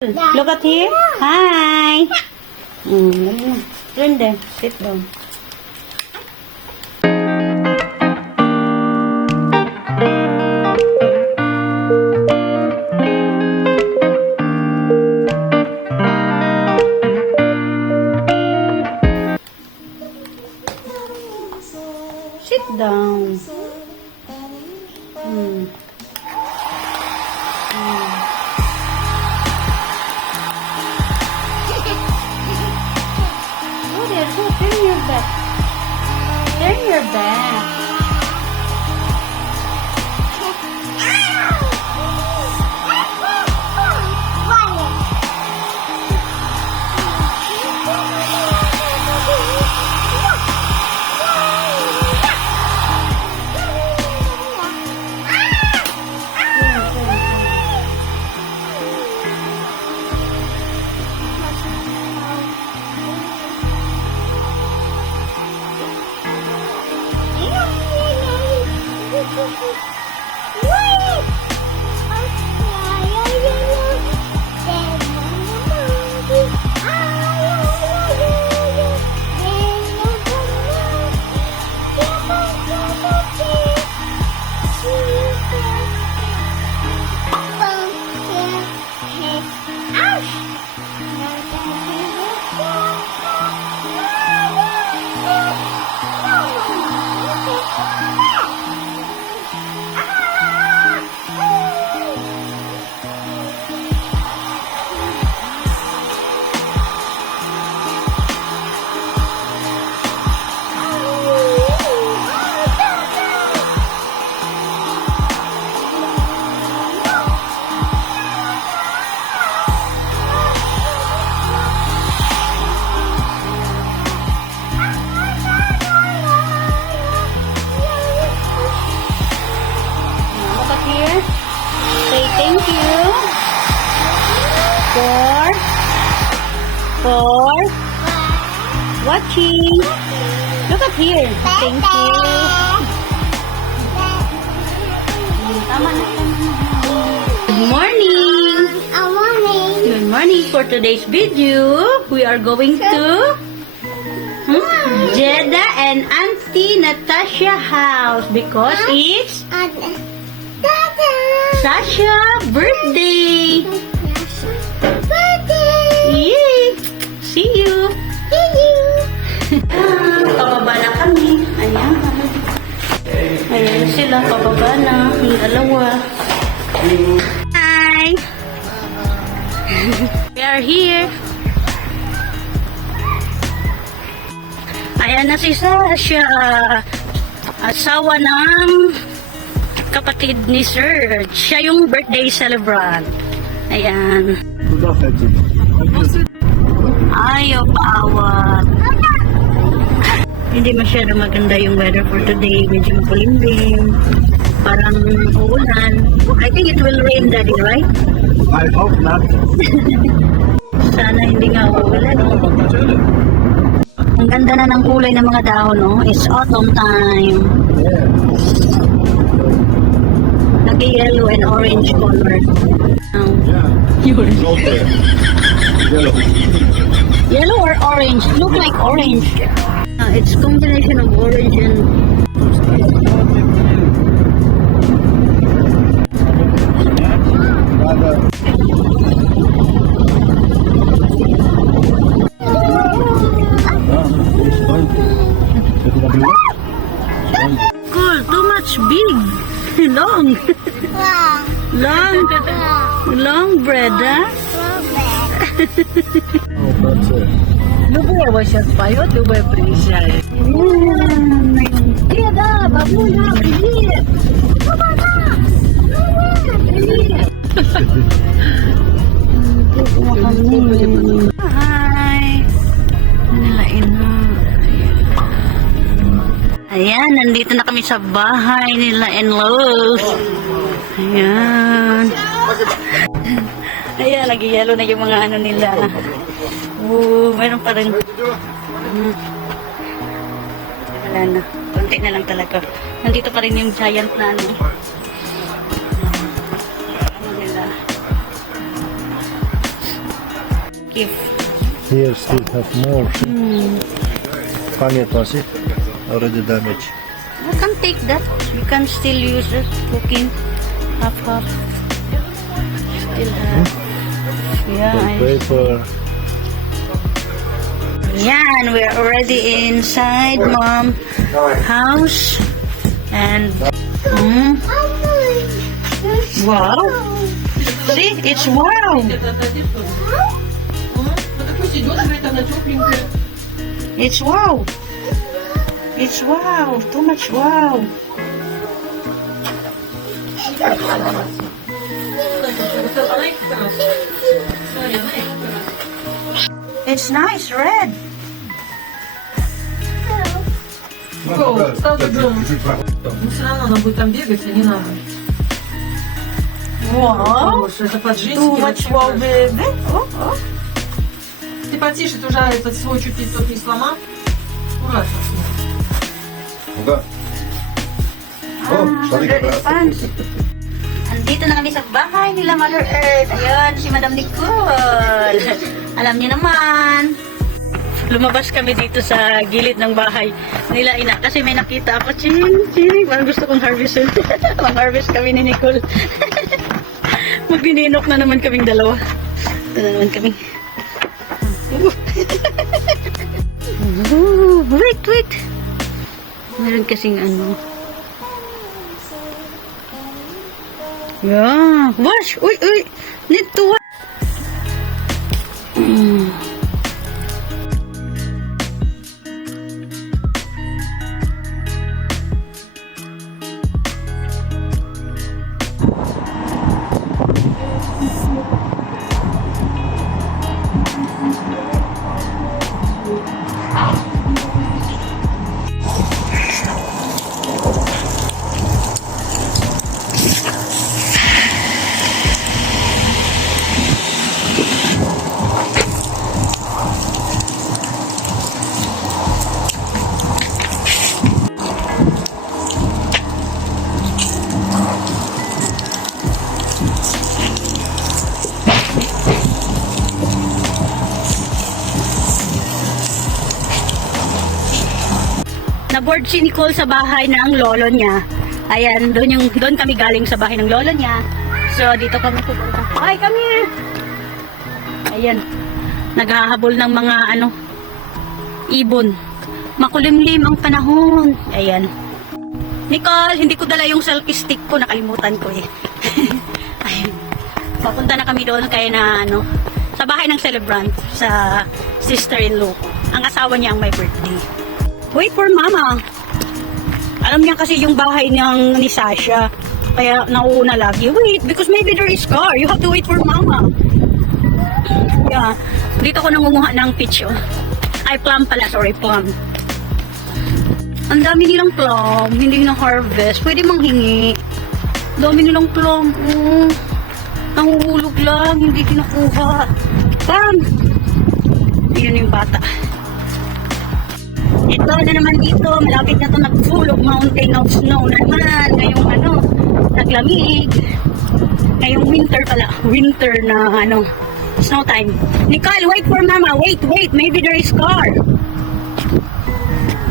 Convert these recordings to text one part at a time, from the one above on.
Look at here. Hi. Turn there. Sit down. Sit down. Go there, go. Turn your back. Turn your back. Look up here. Say thank you for watching. Look up here. Thank you. Tama na. Good morning. Good morning. For today's video, we are going to Jeddah and Auntie Natasha house because it's Sasha's birthday. Yay! See you. Pababa na kami. Ayan. Ayan sila. Pababa na. Yung dalawa. Hi! We are here. Ayan na si Sasha. Asawa ng kapatid ni Sir. Siya yung birthday celebrant. Ayan. Ayaw paawat. Hindi masyado maganda yung weather for today. Medyo makulimlim. Parang uulan. I think it will rain, Daddy, right? I hope not. Sana hindi nga uulan. Ang ganda na ng kulay ng mga dahon, no? It's autumn time. Nag-yellow and orange color. Okay. Yellow or orange? Look like orange. It's combination of orange and cool. Too much big. Long. Long bread, huh? Любого сейчас поет, любая приезжает. Деда, бабуля, привет! Привет! Hi! Nalain na. Ayan, nandito na kami sa bahay nila in Los. Ayan. Ayan, nag-yellow na yung mga ano nila. Meron pa rin. Wala na. Konti na lang talaga. Nandito pa rin yung giant na ano. Ano nila. if Here still have more. Panier was it? Already damaged. you can take that. You can still use it cooking half. Still have. Yeah. Paper. Yan, we're already inside mom house and wow. See, it's wow. It's wow. It's wow. Too much wow. It's nice, red. Стал ребенок. Ну, все равно она будет там бегать, и не надо. Wow. Больше, это под жизнь. Too much wow, baby. Oh. Ты потише, ты уже этот свой чуть тот не сломал. Аккуратно. Да. Fans. Andito na kami sa bahay nila Mother Earth. Ayan, si Madam Nicole. Alam niyo naman. Lumabas kami dito sa gilid ng bahay nila ina kasi may nakita ako. Ching. Parang gusto kong harvestin. Mag-harvest kami ni Nicole. Magbininok na naman kaming dalawa. Ito na naman kami. Wait. Meron kasing ano. Yeah. Wash. Uy. Need to wash. Na-board si Nicole sa bahay ng lolo niya. Ayan, doon kami galing sa bahay ng lolo niya. So, dito kami pupunta. Hi, come here! Ayan. Naghahabol ng mga ibon. Makulimlim ang panahon. Ayan. Nicole, hindi ko dala yung selfie stick ko. Nakalimutan ko eh. Ayan. Papunta na kami doon kaya na sa bahay ng celebrant sa sister-in-law ko. Ang asawa niya ang may birthday. Wait for mama. Alam niya kasi yung bahay ni Sasha. Kaya nauuna lagi. Wait, because maybe there is car. You have to wait for mama. Yeah. Dito ko nangunguha ng peach. Ay, plum pala. Sorry, plum. Ang dami nilang plum. Hindi na harvest. Pwede manghingi. Dami nilang plum. Nanguhulog lang. Hindi kinukuha. Plum. Yun yung bata. Ito na naman dito, malapit na ito nag-full of mountain of snow naman. Ngayong naglamig. Ngayong winter pala. Winter na snow time. Nicole, wait for mama. Wait. Maybe there is car.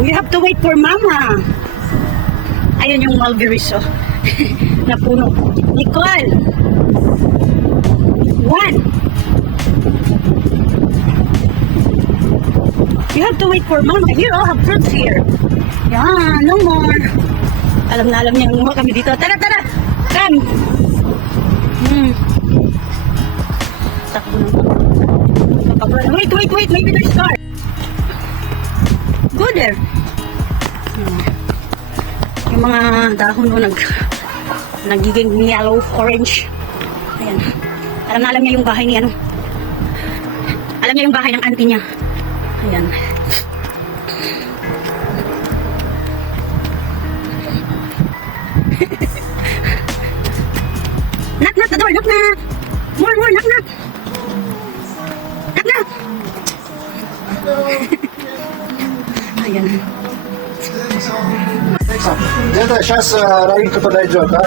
We have to wait for mama. Ayun yung mulberries, na puno. Nicole. 1. You have to wait for mama. Here, I'll have fruits here. Yan, no more. Alam na niya kami dito. Tara. Come. Takbo na. Wait. Maybe there's car. Go there. Yung mga dahon mo nagiging yellow, orange. Ayan. Alam niya yung bahay ni Alam niya yung bahay ng auntie niya. Ayan. Knock the door, knock. More, knock. Ayan. Деда, сейчас Раилька подойдет, да?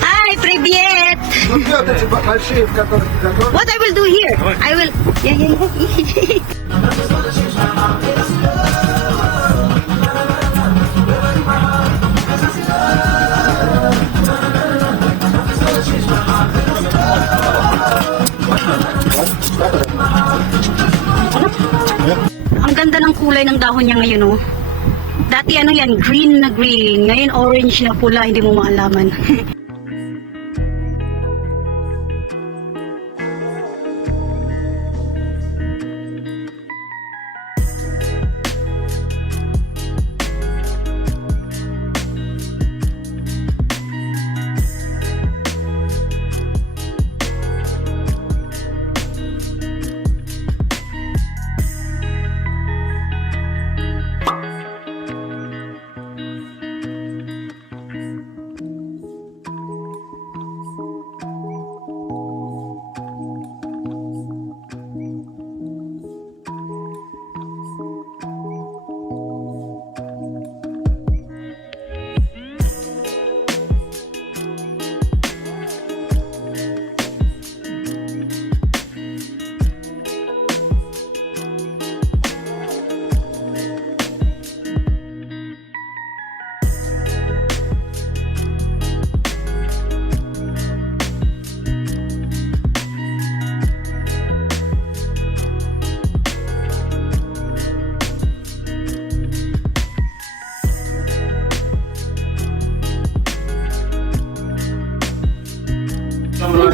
Hi, привет! Вот эти большие, в которых готовят. What I will do here? I will... Yeah. Ang ganda ng kulay ng dahon niya ngayon, oh. Dati ano yan, green na green. Ngayon orange na pula, hindi mo maalaman.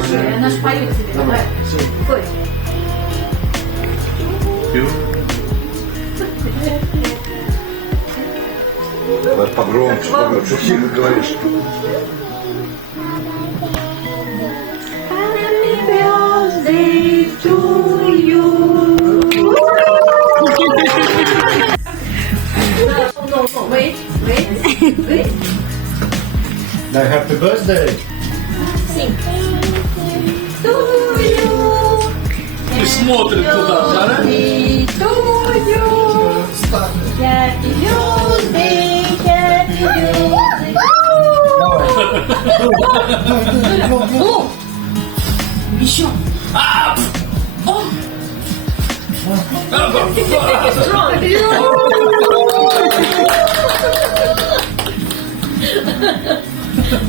Она ж поет тебе, давай. Какой? Давай погромче, погромче. Что тихо говоришь? Дай happy birthday. И смотрит туда, да?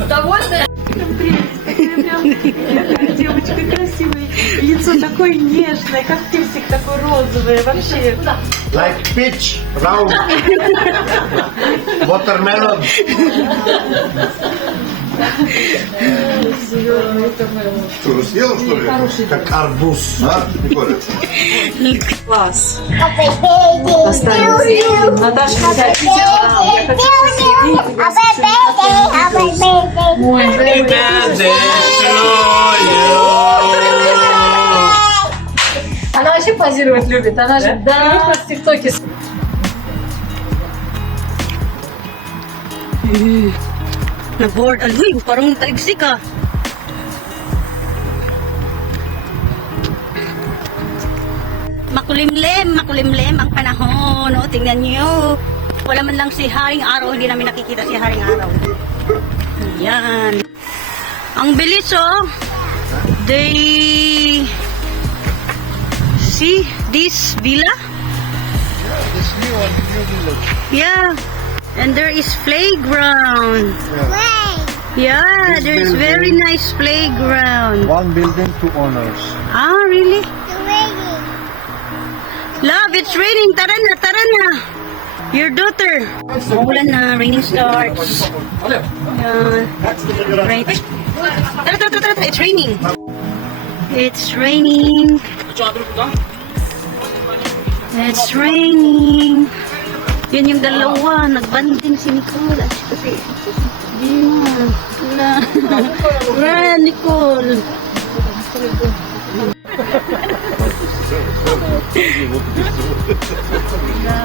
Довольна? Девочка красивая, лицо такое нежное, как персик такой розовый, вообще. Like peach, round. Watermelon. Что, уже съела, что ли? Как арбуз, а, Николя? Класс. Наташа, я хочу Она вообще позировать любит. Она же привыкла в ТикТоке. Na-board. Aluy, parang taigsik ah. Makulimlim ang panahon. O, tingnan nyo. Wala man lang si Haring Araw. Hindi namin nakikita si Haring Araw. Ayan. Ang bilis, oh. They... See this villa? This new one, new village. Yeah. And there is playground. Yeah, This there's building- very nice playground. One building, two owners. Ah, really? Love, it's raining. Tara na, tara na. Your daughter. Umulan na, raining starts. Right. Tara, tara, tara, tara. It's raining. It's raining. It's raining. Yun yung dalawa. Nagbanding si Nicole. Kasi, di na. Wala. Nicole.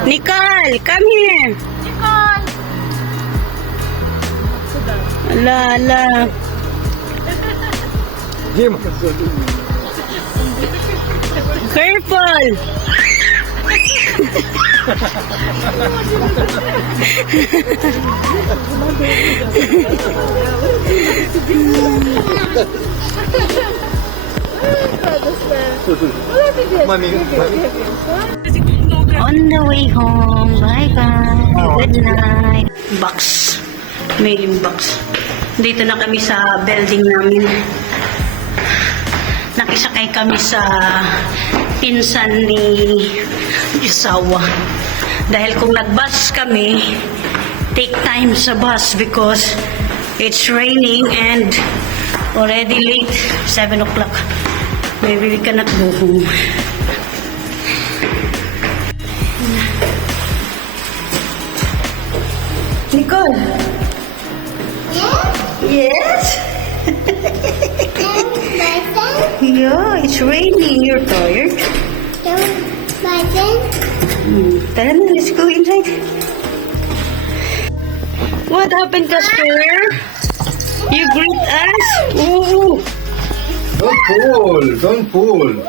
Nicole, come here. Nicole. Ala, ala. Дима. Careful. On the way home. Bye-bye. Good night. Box. Mailing box. Dito na kami sa building namin. Nakisakay kami sa pinsan ni Isawa. Dahil kung nag-bus kami, take time sa bus because it's raining and already late, 7 o'clock. Maybe we cannot go home. Nicole? Yes? Yeah, it's raining. You're tired. Tara na, let's go inside. What happened, Casper? You greet us? Ooh. Don't pull.